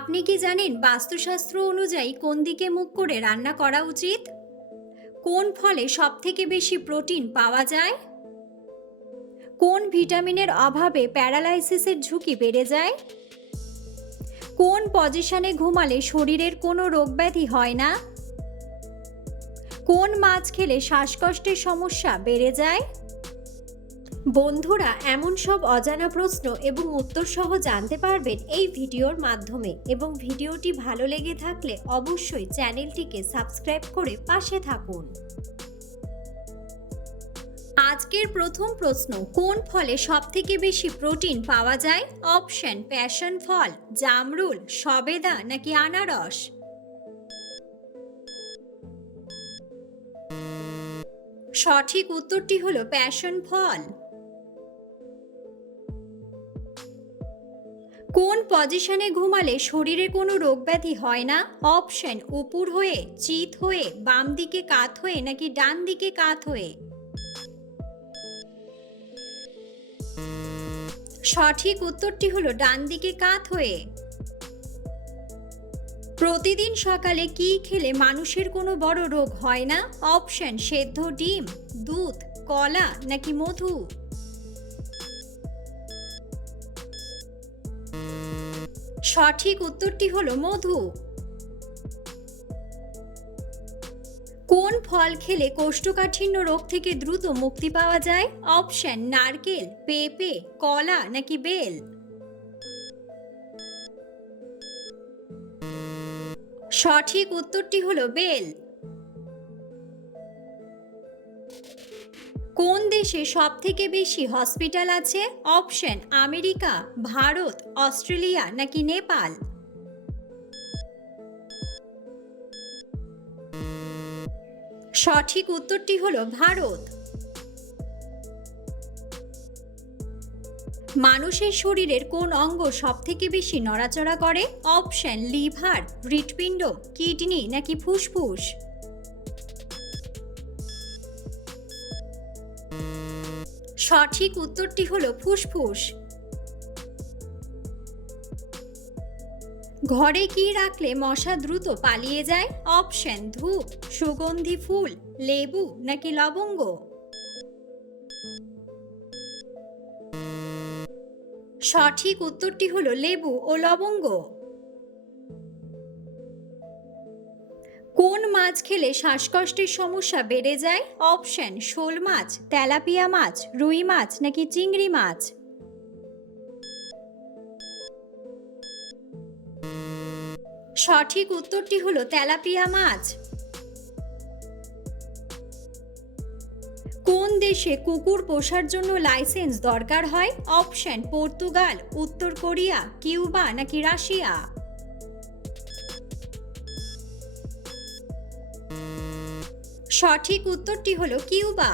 আপনি কি জানেন বাস্তুশাস্ত্র অনুযায়ী কোন দিকে মুখ করে রান্না করা উচিত? কোন ফলে সবথেকে বেশি প্রোটিন পাওয়া যায়? কোন ভিটামিনের অভাবে প্যারালাইসিসের ঝুঁকি বেড়ে যায়? কোন পজিশনে ঘুমালে শরীরের কোনো রোগব্যাধি হয় না? কোন মাছ খেলে শ্বাসকষ্টের সমস্যা বেড়ে যায়? বন্ধুরা, এমন সব অজানা প্রশ্ন এবং উত্তর সহ জানতে পারবেন এই ভিডিওর মাধ্যমে, এবং ভিডিওটি ভালো লেগে থাকলে অবশ্যই চ্যানেলটিকে সাবস্ক্রাইব করে পাশে থাকুন। আজকের প্রথম প্রশ্ন, কোন ফলে সবথেকে বেশি প্রোটিন পাওয়া যায়? অপশন: প্যাশন ফল, জামরুল, সবেদা নাকি আনারস? সঠিক উত্তরটি হলো প্যাশন ফল। কোন পজিশনে ঘুমালে শরীরে কোনো রোগব্যাধি হয় না? অপশন: উপর হয়ে, চিত হয়ে, বাম দিকে কাত হয়ে নাকি ডান দিকে কাত হয়ে? সঠিক উত্তরটি হলো ডান দিকে কাত হয়ে। প্রতিদিন সকালে কি খেলে মানুষের কোনো বড় রোগ হয় না? অপশন: সেদ্ধ ডিম, দুধ, কলা নাকি মধু? সঠিক উত্তরটি হলো মধু। কোন ফল খেলে কোষ্ঠকাঠিন্য রোগ থেকে দ্রুত মুক্তি পাওয়া যায়? অপশন: নারকেল, পেঁপে, কলা নাকি বেল? সঠিক উত্তরটি হলো বেল। কোন দেশে সবথেকে বেশি হসপিটাল আছে? অপশন: আমেরিকা, ভারত, অস্ট্রেলিয়া নাকি নেপাল? সঠিক উত্তরটি হলো ভারত। মানুষের শরীরের কোন অঙ্গ সবথেকে বেশি নড়াচড়া করে? অপশন: লিভার, হৃৎপিণ্ড, কিডনি নাকি ফুসফুস? সঠিক উত্তরটি হলো ফুসফুস। ঘরে কি রাখলে মশা দ্রুত পালিয়ে যায়? অপশন: ধূপ, সুগন্ধি ফুল, লেবু নাকি লবঙ্গ? সঠিক উত্তরটি হলো লেবু ও লবঙ্গ। কোন মাছ খেলে শ্বাসকষ্টের সমস্যা বেড়ে যায়? অপশন: শোল মাছ, তেলাপিয়া মাছ, রুই মাছ নাকি চিংড়ি মাছ? সঠিক উত্তরটি হলো তেলাপিয়া মাছ। কোন দেশে কুকুর পোষার জন্য লাইসেন্স দরকার হয়? অপশন: পর্তুগাল, উত্তর কোরিয়া, কিউবা নাকি রাশিয়া? সঠিক উত্তরটি হলো কিউবা।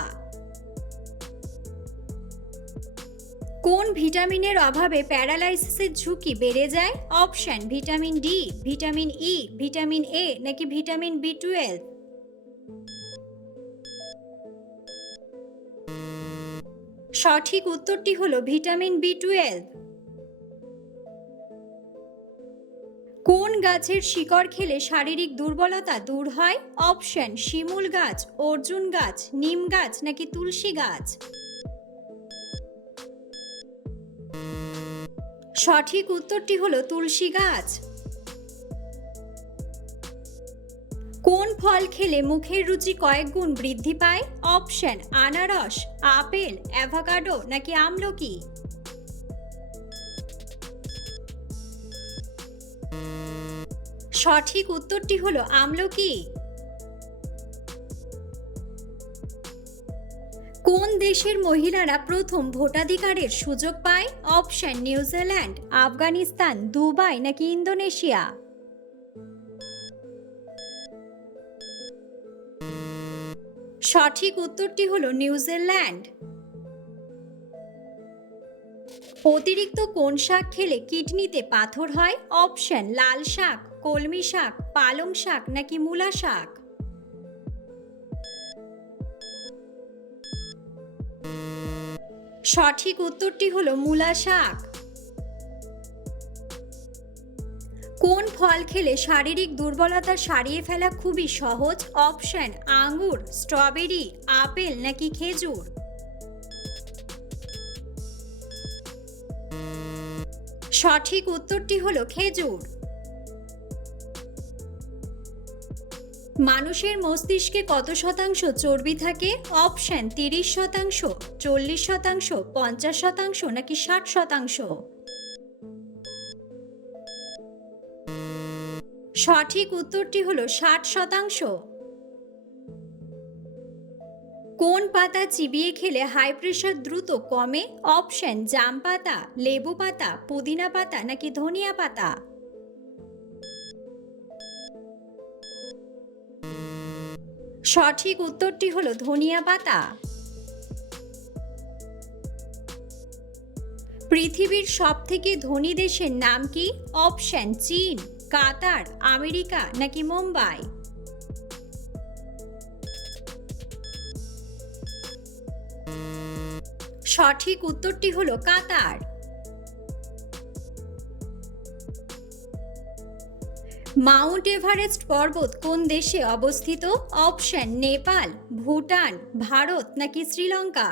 কোন ভিটামিনের অভাবে প্যারালাইসিসের ঝুঁকি বেড়ে যায়? Option: vitamin D, vitamin E, vitamin A নাকি ভিটামিন বি12? সঠিক উত্তরটি হলো ভিটামিন বি12। কোন গাছের শিকড় খেলে শারীরিক দুর্বলতা দূর হয়? অপশন: শিমুল গাছ, অর্জুন গাছ, নিম গাছ নাকি তুলসী গাছ? সঠিক উত্তরটি হলো তুলসী গাছ। কোন ফল খেলে মুখের রুচি কয়েক গুণ বৃদ্ধি পায়? অপশন: আনারস, আপেল, অ্যাভোকাডো নাকি আমলকি? সঠিক উত্তরটি হলো আমলকি। কোন দেশের মহিলারা প্রথম ভোটাধিকারের সুযোগ পায়? অপশন: নিউজিল্যান্ড, আফগানিস্তান, দুবাই নাকি ইন্দোনেশিয়া? সঠিক উত্তরটি হলো নিউজিল্যান্ড। অতিরিক্ত কোন শাক খেলে কিডনিতে পাথর হয়? অপশন: লাল শাক, কলমি শাক, পালং শাক নাকি মূলা শাক? সঠিক উত্তরটি হলো মূলা শাক। কোন ফল খেলে শারীরিক দুর্বলতা সারিয়ে ফেলা খুবই সহজ? অপশন আঙ্গুর, স্ট্রবেরি, আপেল নাকি খেজুর? সঠিক উত্তরটি হলো খেজুর। মানুষের মস্তিষ্কে কত শতাংশ চর্বি থাকে? অপশন 30%, 40%, 50% নাকি 60%? সঠিক উত্তরটি হলো 60%। কোন পাতা চিবিয়ে খেলে হাই প্রেশার দ্রুত কমে? অপশন জাম পাতা, লেবু পাতা, পুদিনা পাতা নাকি ধনিয়া পাতা? সঠিক উত্তরটি হলো ধনিয়া পাতা। পৃথিবীর সবথেকে ধনী দেশের নাম কি? অপশন চীন, কাতার, আমেরিকা নাকি মুম্বাই? সঠিক উত্তরটি হলো কাতার। মাউন্ট এভারেস্ট পর্বত কোন দেশে অবস্থিত? অপশন নেপাল, ভুটান, ভারত নাকি শ্রীলঙ্কা?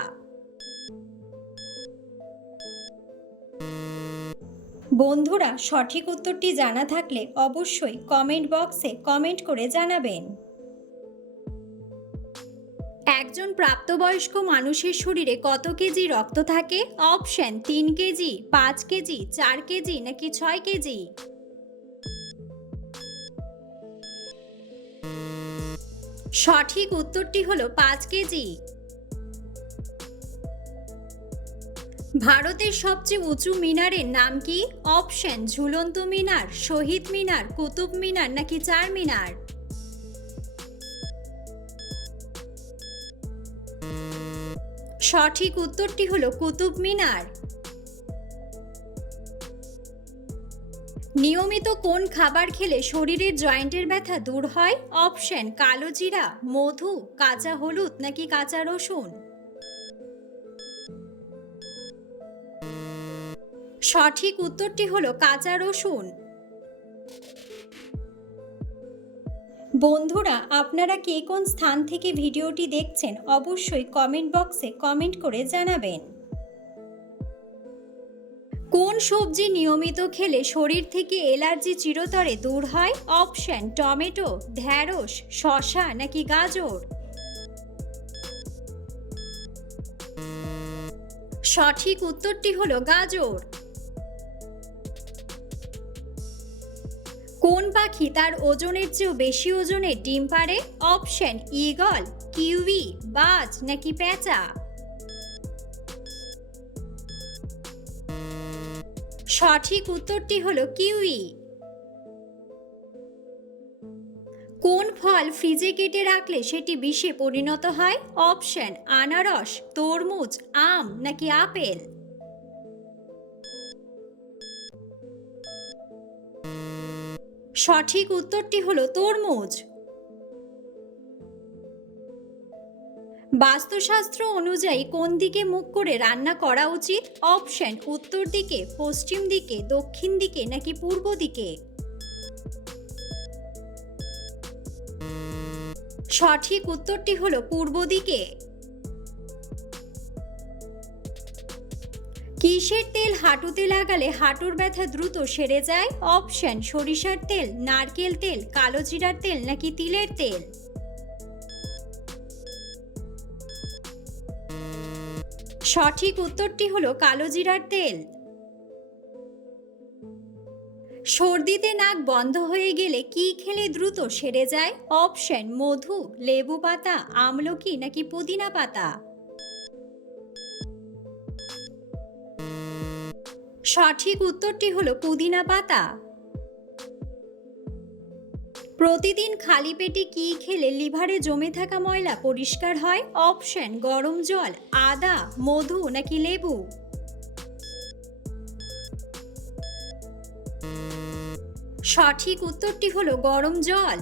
বন্ধুরা, সঠিক উত্তরটি জানা থাকলে অবশ্যই কমেন্ট বক্সে কমেন্ট করে জানাবেন। একজন প্রাপ্তবয়স্ক মানুষের শরীরে কত কেজি রক্ত থাকে? অপশন 3 কেজি, 5 কেজি, 4 কেজি নাকি 6 কেজি? সঠিক উত্তরটি হলো 5 কেজি। ভারতের সবচেয়ে উঁচু মিনারের নাম কি? অপশন ঝুলন্ত মিনার, শহীদ মিনার, কুতুব মিনার নাকি চার মিনার? সঠিক উত্তরটি হলো কুতুব মিনার। নিয়মিত কোন খাবার খেলে শরীরের জয়েন্টের ব্যথা দূর হয়? অপশন কালো জিরা, মধু, কাঁচা হলুদ নাকি কাঁচা রসুন? সঠিক উত্তরটি হলো কাঁচা রসুন। বন্ধুরা, আপনারা কে কোন স্থান থেকে ভিডিওটি দেখছেন অবশ্যই কমেন্ট বক্সে কমেন্ট করে জানাবেন। কোন সবজি নিয়মিত খেলে শরীর থেকে অ্যালার্জি চিরতরে দূর হয়? অপশন টমেটো, ঢ্যাঁড়স, শসা নাকি গাজর? সঠিক উত্তরটি হলো গাজর। কোন পাখি তার ওজনের চেয়েও বেশি ওজনের ডিম পাড়ে? অপশন ঈগল, কিউই, বাজ নাকি পেঁচা? সঠিক উত্তরটি হলো কিউই। কোন ফল ফ্রিজে কেটে রাখলে সেটি বিষে পরিণত হয়? অপশন আনারস, তরমুজ, আম নাকি আপেল? সঠিক উত্তরটি হলো তরমুজ। বাস্তুশাস্ত্র অনুযায়ী কোন দিকে মুখ করে রান্না করা উচিত? অপশন উত্তর দিকে, পশ্চিম দিকে, দক্ষিণ দিকে নাকি পূর্ব দিকে? সঠিক উত্তরটি হলো পূর্ব দিকে। কিসের তেল হাঁটুতে লাগালে হাঁটুর ব্যথা দ্রুত সেরে যায়? অপশন সরিষার তেল, নারকেল তেল, কালো জিরার তেল নাকি তিলের তেল? সঠিক উত্তরটি হলো কালো জিরার তেল। সর্দিতে নাক বন্ধ হয়ে গেলে কি খেলে দ্রুত সেরে যায়? অপশন মধু, লেবু পাতা, আমলকি নাকি পুদিনা পাতা? সঠিক উত্তরটি হলো পুদিনা পাতা। প্রতিদিন খালি পেটে কি খেলে লিভারে জমে থাকা ময়লা পরিষ্কার হয়? অপশন গরম জল, আদা, মধু নাকি লেবু? সঠিক উত্তরটি হলো গরম জল।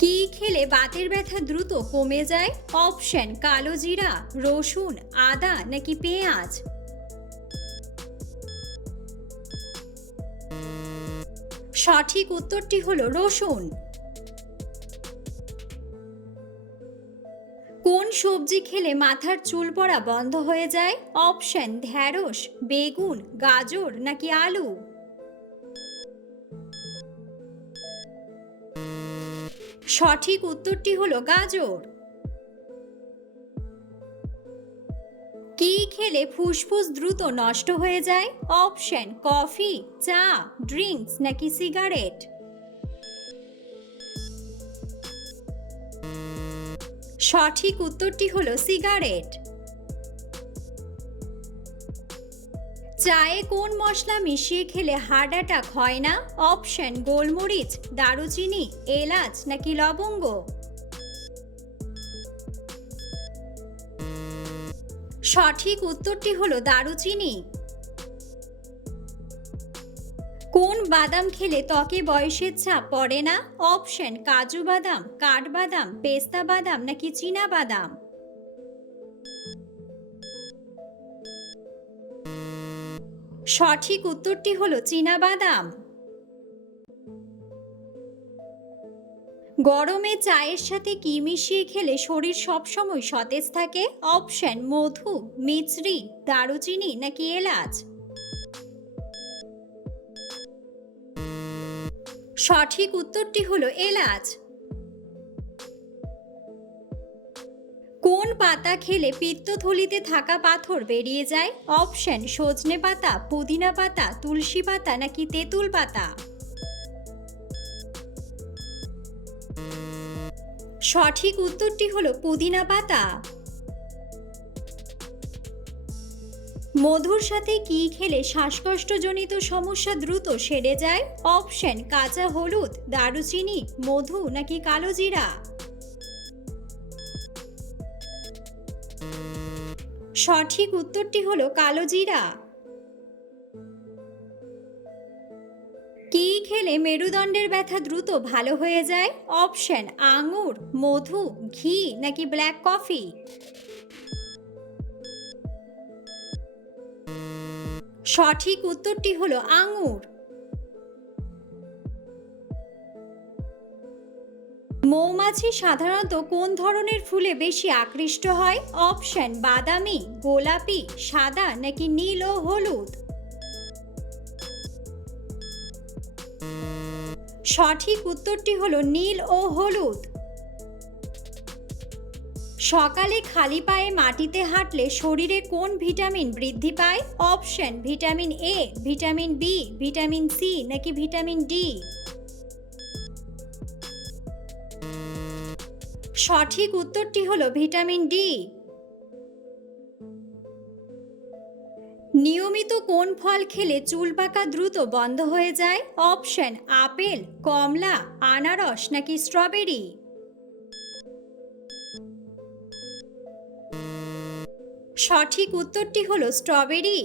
কি খেলে বাতের ব্যথা দ্রুত কমে যায়? অপশন কালো জিরা, রসুন, আদা নাকি পেঁয়াজ? সঠিক উত্তরটি হলো রসুন। কোন সবজি খেলে মাথার চুল পড়া বন্ধ হয়ে যায়? অপশন: ঢ্যাঁড়স, বেগুন, গাজর নাকি আলু। সঠিক উত্তরটি হলো গাজর। কি খেলে ফুসফুস দ্রুত নষ্ট হয়ে যায়? অপশন: কফি, চা, ড্রিঙ্কস নাকি সিগারেট। সঠিক উত্তরটি হলো সিগারেট। চায়ে কোন মশলা মিশিয়ে খেলে হার্ট অ্যাটাক হয় না? অপশন: গোলমরিচ, দারুচিনি, এলাচ নাকি লবঙ্গ। সঠিক উত্তরটি হলো দারুচিনি। কোন বাদাম খেলে ত্বকে বয়সের ছাপ পড়ে না? অপশন: কাজু বাদাম, কাঠবাদাম, পেস্তা বাদাম নাকি চীনা বাদাম। সঠিক উত্তরটি হলো চীনা বাদাম। গরমে চায়ের সাথে কি মিশিয়ে খেলে শরীর সবসময় সতেজ থাকে? অপশন: মধু, মিছরি, দারুচিনি নাকি এলাচ। সঠিক উত্তরটি হলো এলাচ। কোন পাতা খেলে পিত্তথলিতে থাকা পাথর বেরিয়ে যায়? অপশন: সজনে পাতা, পুদিনা পাতা, তুলসী পাতা নাকি তেঁতুল পাতা। সঠিক উত্তরটি হলো পুদিনা পাতা। মধুর সাথে কি খেলে শ্বাসকষ্টজনিত সমস্যা দ্রুত সেরে যায়? অপশন: কাঁচা হলুদ, দারুচিনি, মধু নাকি কালোজিরা। সঠিক উত্তরটি হলো কালোজিরা। কি খেলে মেরুদণ্ডের ব্যথা দ্রুত ভালো হয়ে যায়? অপশন: আঙুর, মধু, ঘি নাকি ব্ল্যাক কফি। সঠিক উত্তরটি হলো আঙুর। মৌমাছি সাধারণত কোন ধরনের ফুলে বেশি আকৃষ্ট হয়? অপশন: বাদামি, গোলাপি, সাদা নাকি নীল ও হলুদ। সঠিক উত্তরটি হলো নীল ও হলুদ। সকালে খালি পায়ে মাটিতে হাঁটলে শরীরে কোন ভিটামিন বৃদ্ধি পায়? Option: vitamin A, vitamin B, vitamin C নাকি ভিটামিন ডি। সঠিক উত্তরটি হলো ভিটামিন ডি। নিয়মিত কোন ফল খেলে চুল পাকা দ্রুত বন্ধ হয়ে যায়? অপশন: আপেল, কমলা, আনারস নাকি স্ট্রবেরি। সঠিক উত্তরটি হলো স্ট্রবেরি।